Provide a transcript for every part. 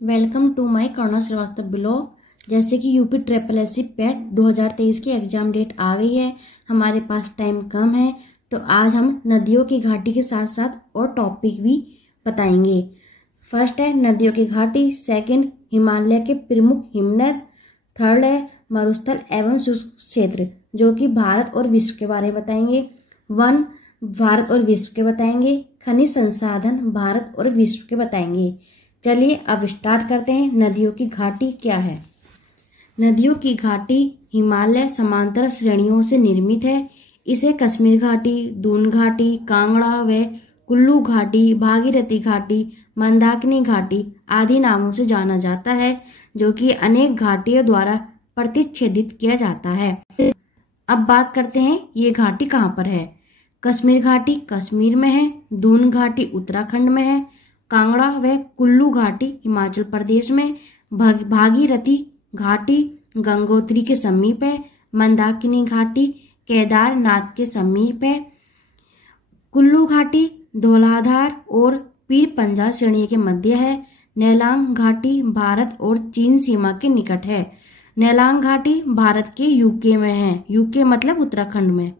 Welcome to my Karuna Srivastava blog. जैसे कि UP triple SC पेट 2023 की एग्जाम डेट आ गई है, हमारे पास टाइम कम है, तो आज हम नदियों की घाटी के साथ साथ और टॉपिक भी बताएंगे। फर्स्ट है नदियों की घाटी, सेकंड हिमालय के प्रमुख हिमनद, थर्ड है मरुस्थल एवं शुष्क क्षेत्र जो कि भारत और विश्व के बारे में बताएंगे। वन भारत और विश्व के बताएंगे, खनिज संसाधन भारत और विश्व के बताएंगे। चलिए अब स्टार्ट करते हैं। नदियों की घाटी क्या है? नदियों की घाटी हिमालय समांतर श्रेणियों से निर्मित है। इसे कश्मीर घाटी, दून घाटी, कांगड़ा व कुल्लू घाटी, भागीरथी घाटी, मंदाकिनी घाटी आदि नामों से जाना जाता है, जो कि अनेक घाटियों द्वारा प्रतिच्छेदित किया जाता है। अब बात करते हैं ये घाटी कहाँ पर है। कश्मीर घाटी कश्मीर में है, दून घाटी उत्तराखंड में है, कांगड़ा व कुल्लू घाटी हिमाचल प्रदेश में, भागीरथी घाटी गंगोत्री के समीप है, मंदाकिनी घाटी केदारनाथ के समीप है, कुल्लू घाटी धौलाधार और पीर पंजाल श्रेणी के मध्य है, नेलांग घाटी भारत और चीन सीमा के निकट है। नेलांग घाटी भारत के यूके में है, यूके मतलब उत्तराखंड में।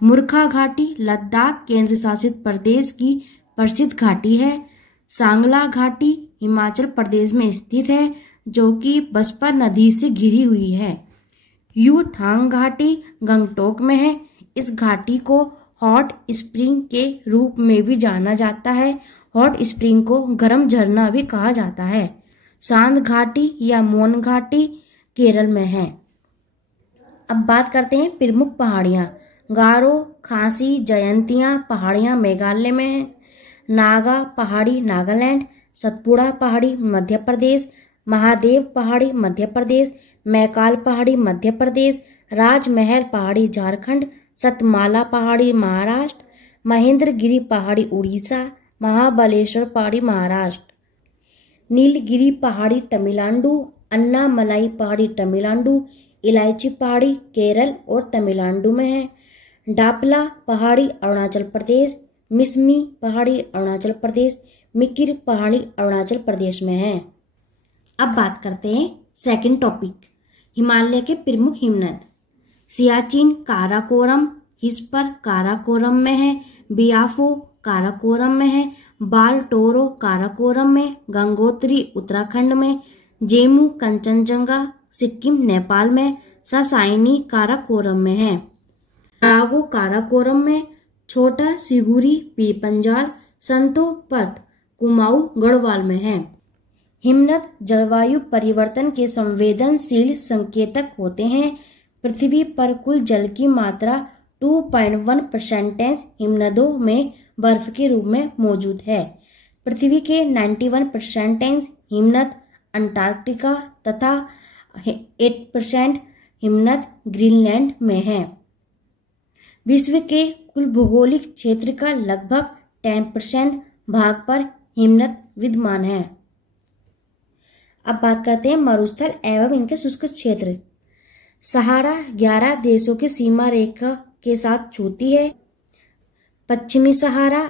मुरखा घाटी लद्दाख केंद्र शासित प्रदेश की प्रसिद्ध घाटी है। सांगला घाटी हिमाचल प्रदेश में स्थित है, जो कि बसपा नदी से घिरी हुई है। यूथांग घाटी गंगटोक में है। इस घाटी को हॉट स्प्रिंग के रूप में भी जाना जाता है। हॉट स्प्रिंग को गर्म झरना भी कहा जाता है। सांद घाटी या मोन घाटी केरल में है। अब बात करते हैं प्रमुख पहाड़ियाँ। गारो खासी जयंतिया पहाड़ियाँ मेघालय में है। नागा पहाड़ी नागालैंड, सतपुड़ा पहाड़ी मध्य प्रदेश, महादेव पहाड़ी मध्य प्रदेश, मैकाल पहाड़ी मध्य प्रदेश, राजमहल पहाड़ी झारखंड, सतमाला पहाड़ी महाराष्ट्र, महेंद्रगिरी पहाड़ी उड़ीसा, महाबलेश्वर पहाड़ी महाराष्ट्र, नीलगिरी पहाड़ी तमिलनाडु, अन्नामलाई पहाड़ी तमिलनाडु, इलायची पहाड़ी केरल और तमिलनाडु में है। डापला पहाड़ी अरुणाचल प्रदेश, मिसमी पहाड़ी अरुणाचल प्रदेश, मिकिर पहाड़ी अरुणाचल प्रदेश में है। अब बात करते हैं सेकंड टॉपिक, हिमालय के प्रमुख हिमनद। सियाचिन काराकोरम हिस्पर काराकोरम में है, बियाफो काराकोरम में है, बालटोरो काराकोरम में, गंगोत्री उत्तराखंड में, जेमू कंचनजंगा सिक्किम नेपाल में, ससाइनी काराकोरम में है। रागो काराकोरम में, छोटा सिगुरी पीर पंजाल संतोपत कुमाऊं गढ़वाल में है। हिमनद जलवायु परिवर्तन के संवेदनशील संकेतक होते हैं। पृथ्वी पर कुल जल की मात्रा 2.1% हिमनदों में बर्फ के रूप में मौजूद है। पृथ्वी के 91% हिमनद अंटार्कटिका तथा 8% हिमनद ग्रीनलैंड में है। विश्व के कुल भौगोलिक क्षेत्र का लगभग 10% भाग पर हिमनद विद्यमान है। अब बात करते हैं मरुस्थल एवं इनके शुष्क क्षेत्र। सहारा 11 देशों की सीमा रेखा के साथ छूती है। पश्चिमी सहारा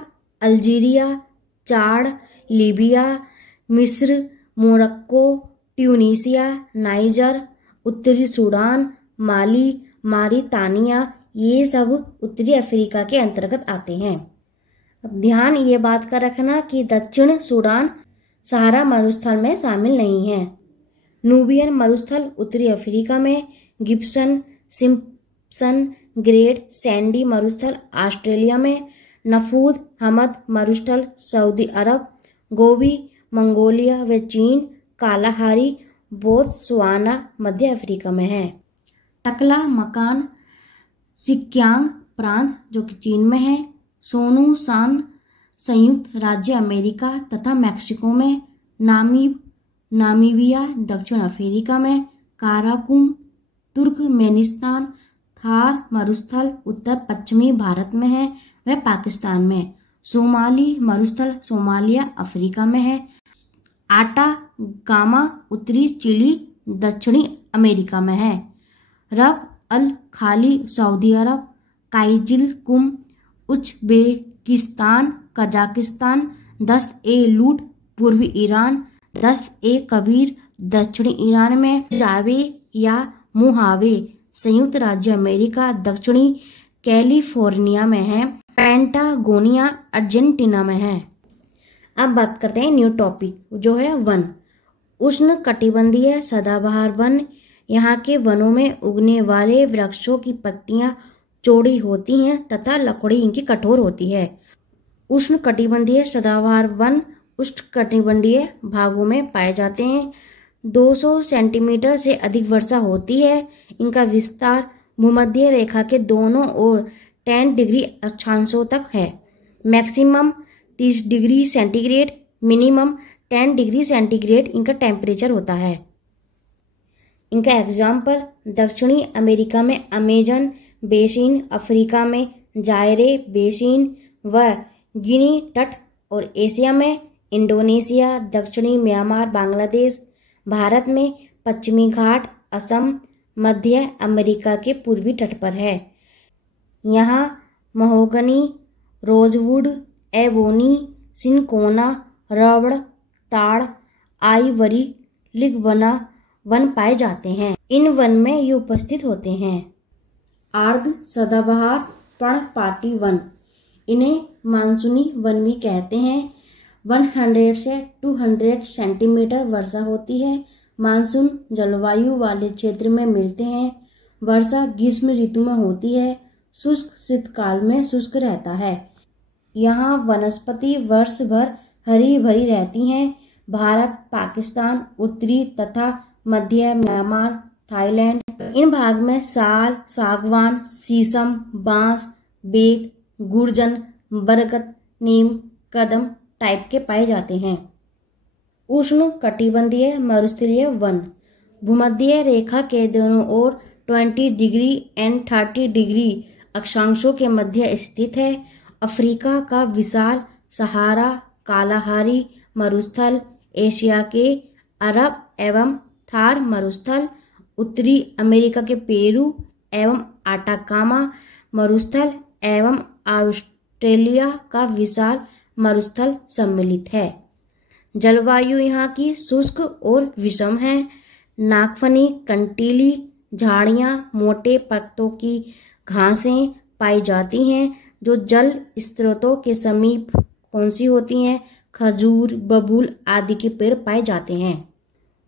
अल्जीरिया, चाड, लीबिया, मिस्र, मोरक्को, ट्यूनीसिया, नाइजर, उत्तरी सूडान, माली, मारितानिया ये सब उत्तरी अफ्रीका के अंतर्गत आते हैं। अब ध्यान ये बात का रखना कि दक्षिण सूडान सहारा मरुस्थल में शामिल नहीं है। नूबियन मरुस्थल उत्तरी अफ्रीका में, गिब्सन सिम्पसन ग्रेट सैंडी मरुस्थल ऑस्ट्रेलिया में, नफूद हमद मरुस्थल सऊदी अरब, गोबी मंगोलिया व चीन, कालाहारी बोत्सवाना मध्य अफ्रीका में है। टकला मकान सिक्यांग प्रांत जो कि चीन में है, सोनू सान संयुक्त राज्य अमेरिका तथा मैक्सिको में, नामीबिया दक्षिण अफ्रीका में, काराकुम तुर्कमेनिस्तान, थार मरुस्थल उत्तर पश्चिमी भारत में है वह पाकिस्तान में, सोमाली मरुस्थल सोमालिया अफ्रीका में है, आटा गामा उत्तरी चिली दक्षिणी अमेरिका में है, रब अल खाली सऊदी अरब, काइजिल कुम उज्बेकिस्तान, कजाकिस्तान, दस्त ए लूट पूर्वी ईरान, दस्त-ए-कबीर दक्षिणी ईरान में, जावे या मुहावे संयुक्त राज्य अमेरिका दक्षिणी कैलिफोर्निया में है, पैंटागोनिया अर्जेंटीना में है। अब बात करते हैं न्यू टॉपिक जो है वन। उष्ण कटिबंधीय सदाबहार वन। यहाँ के वनों में उगने वाले वृक्षों की पत्तियां चौड़ी होती हैं तथा लकड़ी इनकी कठोर होती है। उष्ण कटिबंधीय सदाबहार वन उष्ण कटिबंधीय भागों में पाए जाते हैं। 200 सेंटीमीटर से अधिक वर्षा होती है। इनका विस्तार भूमध्य रेखा के दोनों ओर 10 डिग्री अक्षांशों तक है। Maximum 30 degree centigrade, minimum 10 degree centigrade इनका टेम्परेचर होता है। इनका एग्जाम्पल दक्षिणी अमेरिका में अमेजन बेसिन, अफ्रीका में जायरे बेसिन व गिनी तट और एशिया में इंडोनेशिया, दक्षिणी म्यांमार, बांग्लादेश, भारत में पश्चिमी घाट, असम, मध्य अमेरिका के पूर्वी तट पर है। यहाँ महोगनी, रोजवुड, एबोनी, सिनकोना, रबड़, ताड़, आइवरी, लिग्बना वन पाए जाते हैं। इन वन में ये उपस्थित होते हैं। आर्द्र सदाबहार पर्णपाती वन, इन्हें मानसूनी वन भी कहते हैं। 100 से 200 सेंटीमीटर वर्षा होती है। मानसून जलवायु वाले क्षेत्र में मिलते हैं। वर्षा ग्रीष्म ऋतु में होती है। शुष्क शीतकाल में शुष्क रहता है। यहाँ वनस्पति वर्ष भर हरी भरी रहती हैं। भारत, पाकिस्तान, उत्तरी तथा मध्य म्यांमार, थाईलैंड, इन भाग में साल, सागवान, शीशम, बांस, बेत, गुर्जन, बरगद, नीम, कदम टाइप के पाए जाते हैं। उष्ण कटिबंधीय मरुस्थलीय वन भूमध्य रेखा के दोनों ओर 20 डिग्री एंड 30 डिग्री अक्षांशों के मध्य स्थित है। अफ्रीका का विशाल सहारा कालाहारी मरुस्थल, एशिया के अरब एवं थार मरुस्थल, उत्तरी अमेरिका के पेरू एवं आटाकामा मरुस्थल एवं ऑस्ट्रेलिया का विशाल मरुस्थल सम्मिलित है। जलवायु यहाँ की शुष्क और विषम है। नागफनी, कंटीली झाड़ियाँ, मोटे पत्तों की घासें पाई जाती हैं जो जल स्रोतों के समीप कौन सी होती हैं। खजूर, बबूल आदि के पेड़ पाए जाते हैं।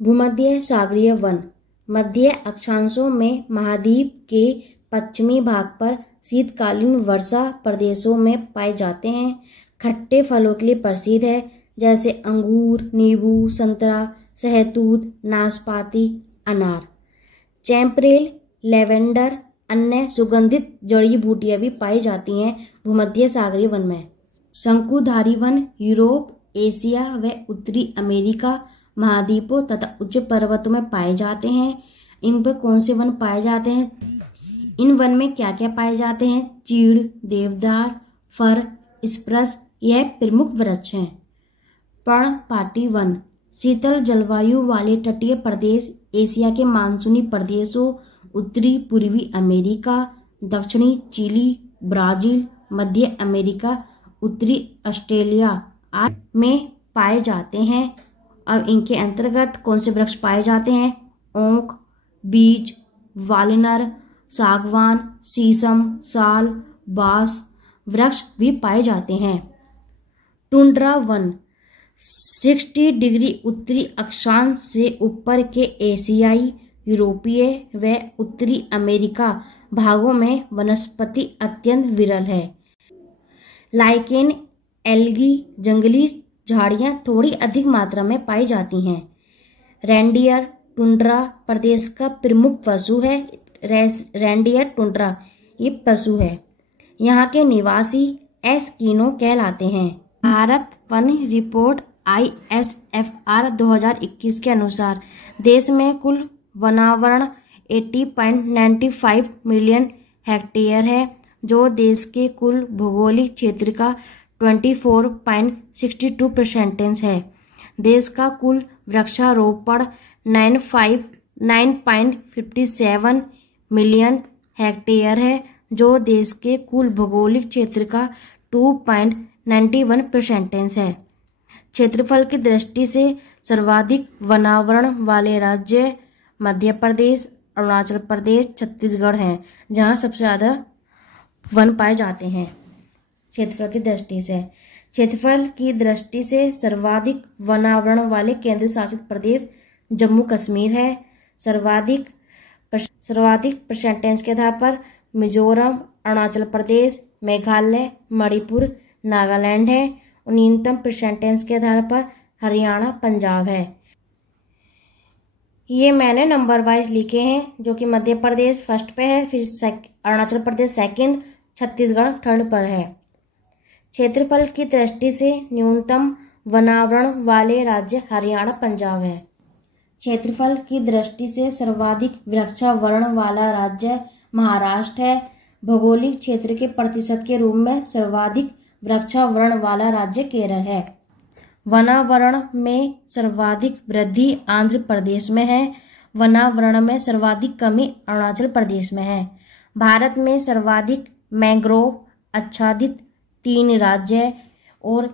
भूमध्य सागरीय वन मध्य अक्षांशों में महाद्वीप के पश्चिमी भाग पर शीतकालीन वर्षा प्रदेशों में पाए जाते हैं। खट्टे फलों के लिए प्रसिद्ध है, जैसे अंगूर, नींबू, संतरा, सहतूत, नाशपाती, अनार। चैंपरेल, लेवेंडर, अन्य सुगंधित जड़ी बूटियां भी पाई जाती हैं भूमध्य सागरीय वन में। शंकुधारी वन यूरोप, एशिया व उत्तरी अमेरिका महाद्वीपों तथा उच्च पर्वतों में पाए जाते हैं। इन पर कौन से वन पाए जाते हैं? इन वन में क्या क्या पाए जाते हैं? चीड़, देवदार, फर, स्प्रस यह प्रमुख वृक्ष हैं। पर्णपाती वन शीतल जलवायु वाले तटीय प्रदेश, एशिया के मानसूनी प्रदेशों, उत्तरी पूर्वी अमेरिका, दक्षिणी चिली, ब्राजील, मध्य अमेरिका, उत्तरी ऑस्ट्रेलिया आदि में पाए जाते हैं। अब इनके अंतर्गत कौन से वृक्ष पाए जाते हैं? ओक, बीज, वालनर, सागवान, शीशम, साल, बांस वृक्ष भी पाए जाते हैं। टुंड्रा वन 60 डिग्री उत्तरी अक्षांश से ऊपर के एशियाई, यूरोपीय व उत्तरी अमेरिका भागों में वनस्पति अत्यंत विरल है। लाइकेन, एल्गी, जंगली झाड़ियां थोड़ी अधिक मात्रा में पाई जाती हैं। रेंडियर टुंड्रा प्रदेश का प्रमुख पशु है। रेंडियर टुंड्रा ये पशु है। यहाँ के निवासी एस्किनो कहलाते हैं। भारत वन रिपोर्ट ISFR 2021 के अनुसार देश में कुल वनावरण 80.95 मिलियन हेक्टेयर है, जो देश के कुल भौगोलिक क्षेत्र का 24.62% है। देश का कुल वृक्षारोपण 9.57 मिलियन हेक्टेयर है, जो देश के कुल भौगोलिक क्षेत्र का 2.91% है। क्षेत्रफल की दृष्टि से सर्वाधिक वनावरण वाले राज्य मध्य प्रदेश, अरुणाचल प्रदेश, छत्तीसगढ़ हैं, जहाँ सबसे ज़्यादा वन पाए जाते हैं। क्षेत्रफल की दृष्टि से सर्वाधिक वनावरण वाले केंद्र शासित प्रदेश जम्मू कश्मीर है। सर्वाधिक परसेंटेज के आधार पर मिजोरम, अरुणाचल प्रदेश, मेघालय, मणिपुर, नागालैंड है और न्यूनतम परसेंटेज के आधार पर हरियाणा, पंजाब है। ये मैंने नंबर वाइज लिखे हैं, जो कि मध्य प्रदेश फर्स्ट पे है, फिर अरुणाचल प्रदेश सेकंड, छत्तीसगढ़ थर्ड पर है। क्षेत्रफल की दृष्टि से न्यूनतम वनावरण वाले राज्य हरियाणा, पंजाब है। क्षेत्रफल की दृष्टि से सर्वाधिक वृक्षावरण वाला राज्य महाराष्ट्र है। भौगोलिक क्षेत्र के प्रतिशत के रूप में सर्वाधिक वृक्षावरण वाला राज्य केरल है। वनावरण में सर्वाधिक वृद्धि आंध्र प्रदेश में है। वनावरण में सर्वाधिक कमी अरुणाचल प्रदेश में है। भारत में सर्वाधिक मैंग्रोव आच्छादित 3 राज्य और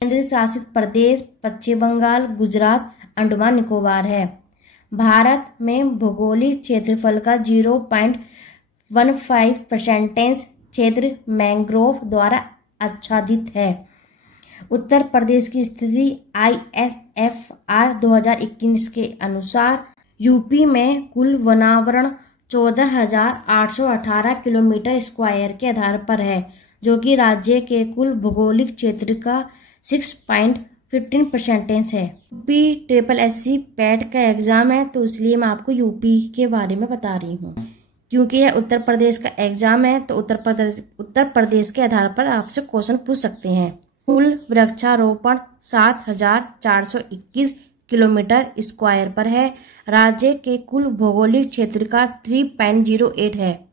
केंद्र शासित प्रदेश पश्चिम बंगाल, गुजरात, अंडमान निकोबार है। भारत में भौगोलिक क्षेत्रफल का 0.15% क्षेत्र मैंग्रोव द्वारा आच्छादित है। उत्तर प्रदेश की स्थिति ISFR 2021 के अनुसार यूपी में कुल वनावरण 14,818 किलोमीटर स्क्वायर के आधार पर है, जो कि राज्य के कुल भौगोलिक क्षेत्र का 6.15% है। UPSSC पैट का एग्जाम है, तो इसलिए मैं आपको यूपी के बारे में बता रही हूँ। क्योंकि यह उत्तर प्रदेश का एग्जाम है, तो उत्तर प्रदेश के आधार पर आपसे क्वेश्चन पूछ सकते हैं। कुल वृक्षारोपण 7,421 किलोमीटर स्क्वायर पर है। राज्य के कुल भौगोलिक क्षेत्र का 3.08 है।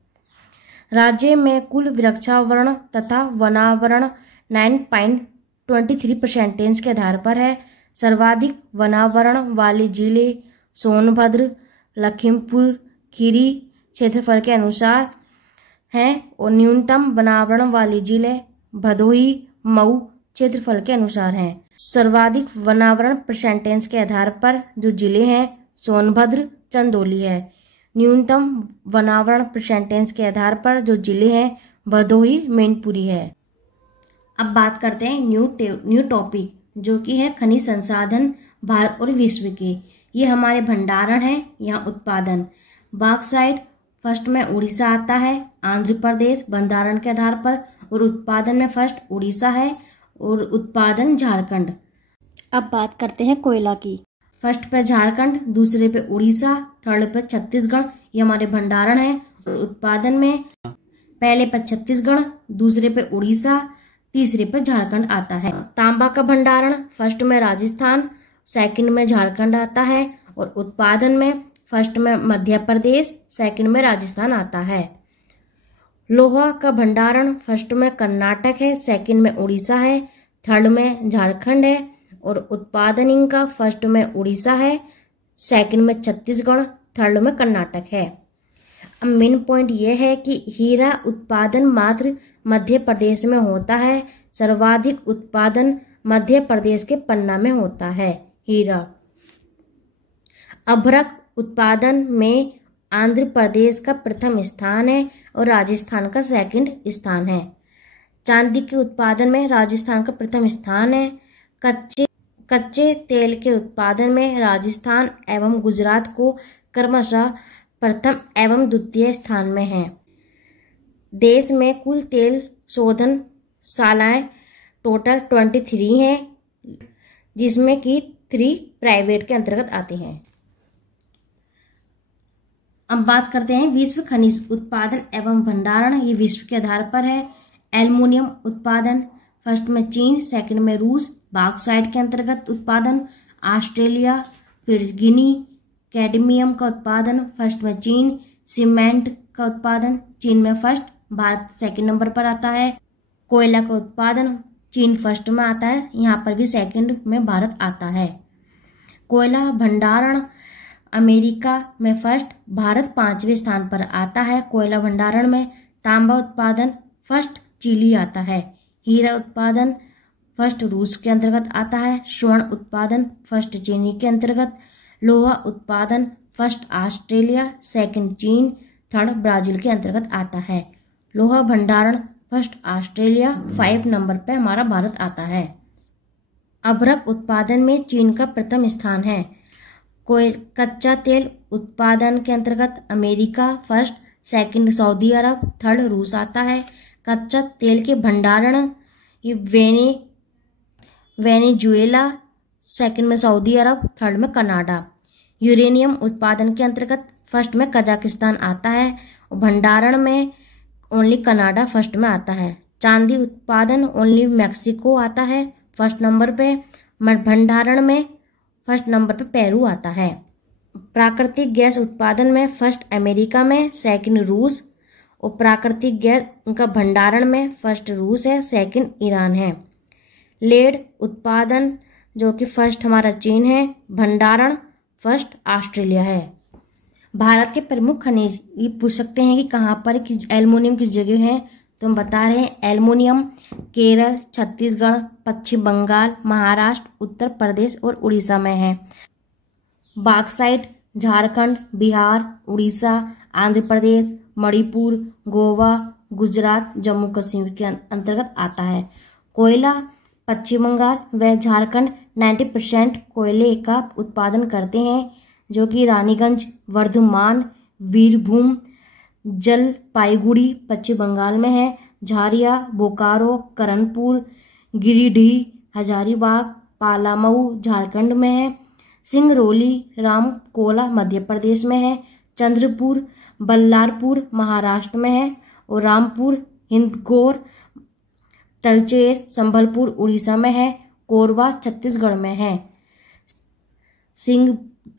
राज्य में कुल वृक्षावरण तथा वनावरण 9.23% के आधार पर है। सर्वाधिक वनावरण वाले जिले सोनभद्र, लखीमपुर खीरी क्षेत्रफल के अनुसार हैं और न्यूनतम वनावरण वाले जिले भदोही, मऊ क्षेत्रफल के अनुसार हैं। सर्वाधिक वनावरण परसेंटेज के आधार पर जो जिले हैं सोनभद्र, चंदौली है। न्यूनतम वनावरण परसेंटेज के आधार पर जो जिले हैं भदोही, मैनपुरी है। अब बात करते हैं न्यू टॉपिक, जो कि है खनिज संसाधन भारत और विश्व के। ये हमारे भंडारण है, यहाँ उत्पादन। बॉक्साइट फर्स्ट में उड़ीसा आता है, आंध्र प्रदेश भंडारण के आधार पर, और उत्पादन में फर्स्ट उड़ीसा है और उत्पादन झारखंड। अब बात करते हैं कोयला की। फर्स्ट पे झारखंड, दूसरे पे उड़ीसा, थर्ड पे छत्तीसगढ़। ये हमारे भंडारण है और उत्पादन में पहले पे छत्तीसगढ़, दूसरे पे उड़ीसा, तीसरे पे झारखंड आता है। तांबा का भंडारण फर्स्ट में राजस्थान, सेकंड में झारखंड आता है और उत्पादन में फर्स्ट में मध्य प्रदेश, सेकंड में राजस्थान आता है। लोहा का भंडारण फर्स्ट में कर्नाटक है, सेकंड में उड़ीसा है, थर्ड में झारखंड है और उत्पादन इनका फर्स्ट में उड़ीसा है, सेकंड में छत्तीसगढ़, थर्ड में कर्नाटक है। अब मेन पॉइंट यह है कि हीरा उत्पादन मात्र मध्य प्रदेश में होता है। सर्वाधिक उत्पादन मध्य प्रदेश के पन्ना में होता है हीरा। अभ्रक उत्पादन में आंध्र प्रदेश का प्रथम स्थान है और राजस्थान का सेकंड स्थान है। चांदी के उत्पादन में राजस्थान का प्रथम स्थान है। कच्चे तेल के उत्पादन में राजस्थान एवं गुजरात को क्रमशः प्रथम एवं द्वितीय स्थान में है। देश में कुल तेल शोधन शालाएं टोटल 23 हैं, जिसमें कि 3 प्राइवेट के अंतर्गत आती हैं। अब बात करते हैं विश्व खनिज उत्पादन एवं भंडारण। ये विश्व के आधार पर है। एल्युमिनियम उत्पादन फर्स्ट में चीन, सेकंड में रूस। बॉक्साइट के अंतर्गत उत्पादन ऑस्ट्रेलिया, फिर गिनी। कैडमियम का उत्पादन फर्स्ट में चीन। सीमेंट का उत्पादन चीन में फर्स्ट, भारत सेकंड नंबर पर आता है। कोयला का उत्पादन चीन फर्स्ट में आता है, यहाँ पर भी सेकंड में भारत आता है। कोयला भंडारण अमेरिका में फर्स्ट, भारत 5वें स्थान पर आता है कोयला भंडारण में। तांबा उत्पादन फर्स्ट चिली आता है। हीरा उत्पादन फर्स्ट रूस के अंतर्गत आता है। स्वर्ण उत्पादन फर्स्ट चीनी के अंतर्गत। लोहा उत्पादन फर्स्ट ऑस्ट्रेलिया, सेकंड चीन, थर्ड ब्राजील के अंतर्गत आता है। लोहा भंडारण फर्स्ट ऑस्ट्रेलिया, 5 नंबर पे हमारा भारत आता है। अभ्रक उत्पादन में चीन का प्रथम स्थान है। कोई कच्चा तेल उत्पादन के अंतर्गत अमेरिका फर्स्ट, सेकंड सऊदी अरब, थर्ड रूस आता है। कच्चा तेल के भंडारण ये वेनेजुएला, सेकंड में सऊदी अरब, थर्ड में कनाडा। यूरेनियम उत्पादन के अंतर्गत फर्स्ट में कजाकिस्तान आता है और भंडारण में ओनली कनाडा फर्स्ट में आता है। चांदी उत्पादन ओनली मैक्सिको आता है फर्स्ट नंबर पे। भंडारण में फर्स्ट नंबर पे पेरू आता है। प्राकृतिक गैस उत्पादन में फर्स्ट अमेरिका में, सेकंड रूस, और प्राकृतिक गैस उनका भंडारण में फर्स्ट रूस है, सेकंड ईरान है। लेड उत्पादन जो कि फर्स्ट हमारा चीन है, भंडारण फर्स्ट ऑस्ट्रेलिया है। भारत के प्रमुख खनिज ये पूछ सकते हैं कि कहाँ पर एल्युमिनियम किस जगह है, तो हम बता रहे हैं एल्युमिनियम केरल, छत्तीसगढ़, पश्चिम बंगाल, महाराष्ट्र, उत्तर प्रदेश और उड़ीसा में है। बॉक्साइट झारखंड, बिहार, उड़ीसा, आंध्र प्रदेश, मणिपुर, गोवा, गुजरात, जम्मू कश्मीर के अंतर्गत आता है। कोयला पश्चिम बंगाल व झारखंड 90% कोयले का उत्पादन करते हैं, जो कि रानीगंज, वर्धमान, बीरभूम, जलपाईगुड़ी पश्चिम बंगाल में है। झारिया, बोकारो, करनपुर, गिरिडीह, हजारीबाग, पालामऊ झारखंड में है। सिंगरौली, रामकोला मध्य प्रदेश में है। चंद्रपुर, बल्लारपुर महाराष्ट्र में है और रामपुर, हिंदगौर, तलचेर, संबलपुर उड़ीसा में है। कोरबा छत्तीसगढ़ में है।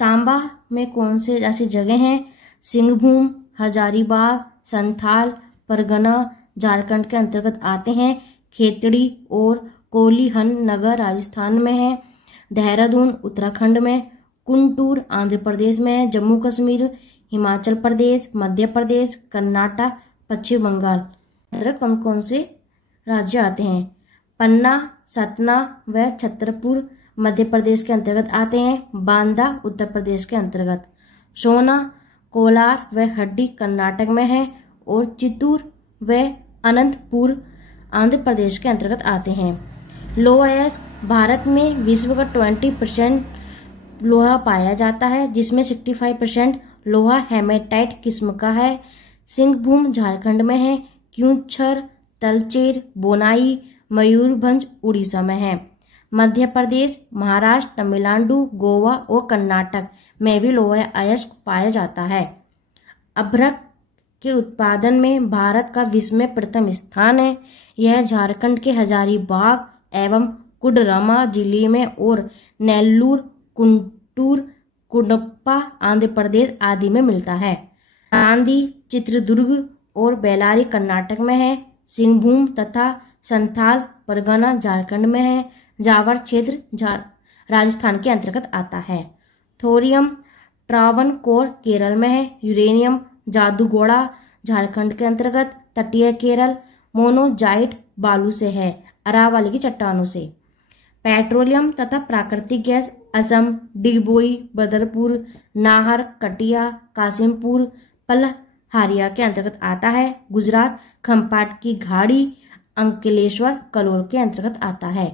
तांबा में कौन से ऐसी जगह हैं? सिंहभूम, हजारीबाग, संथाल, परगना झारखंड के अंतर्गत आते हैं। खेतड़ी और कोलीहन नगर राजस्थान में है। देहरादून उत्तराखंड में, कुंटूर आंध्र प्रदेश में है। जम्मू कश्मीर, हिमाचल प्रदेश, मध्य प्रदेश, कर्नाटक, पश्चिम बंगाल कौन कौन से राज्य आते हैं? पन्ना, सतना व छतरपुर मध्य प्रदेश के अंतर्गत आते हैं। बांदा उत्तर प्रदेश के अंतर्गत। सोना, कोलार व हड्डी कर्नाटक में है और चित्तूर व अनंतपुर आंध्र प्रदेश के अंतर्गत आते हैं। लोहा अयस्क भारत में विश्व का 20% लोहा पाया जाता है, जिसमें 65% लोहा हेमेटाइट किस्म का है। सिंहभूम झारखंड में है। क्यूंछर, तलचेर, बोनाई, मयूरभंज उड़ीसा में है। मध्य प्रदेश, महाराष्ट्र, तमिलनाडु, गोवा और कर्नाटक में भी लोहा अयस्क पाया जाता है। अभ्रक के उत्पादन में भारत का विश्व में प्रथम स्थान है। यह झारखंड के हजारीबाग एवं कुडरमा जिले में और नेल्लूर, कुंटूर, कुडप्पा आंध्र प्रदेश आदि में मिलता है। चांदी चित्रदुर्ग और बेलारी कर्नाटक में है। सिंहभूम तथा संथाल परगना झारखंड में है। जावर क्षेत्र राजस्थान के अंतर्गत आता है। थोरियम ट्रावनकोर केरल में है। यूरेनियम जादूगोड़ा झारखंड के अंतर्गत। तटीय केरल मोनोजाइट बालू से है, अरावली की चट्टानों से। पेट्रोलियम तथा प्राकृतिक गैस असम, डिगबोई, बदरपुर, नाहर, कटिया, कासिमपुर, पलहारिया के अंतर्गत आता है। गुजरात खंपाट की घाड़ी अंकलेश्वर कलोल के अंतर्गत आता है।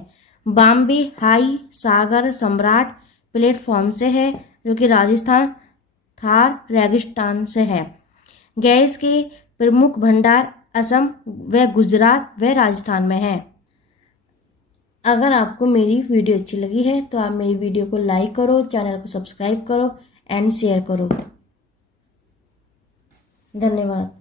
बॉम्बे हाई सागर सम्राट प्लेटफॉर्म से है, जो कि राजस्थान थार रेगिस्तान से है। गैस के प्रमुख भंडार असम व गुजरात व राजस्थान में है। अगर आपको मेरी वीडियो अच्छी लगी है तो आप मेरी वीडियो को लाइक करो, चैनल को सब्सक्राइब करो एंड शेयर करो। धन्यवाद।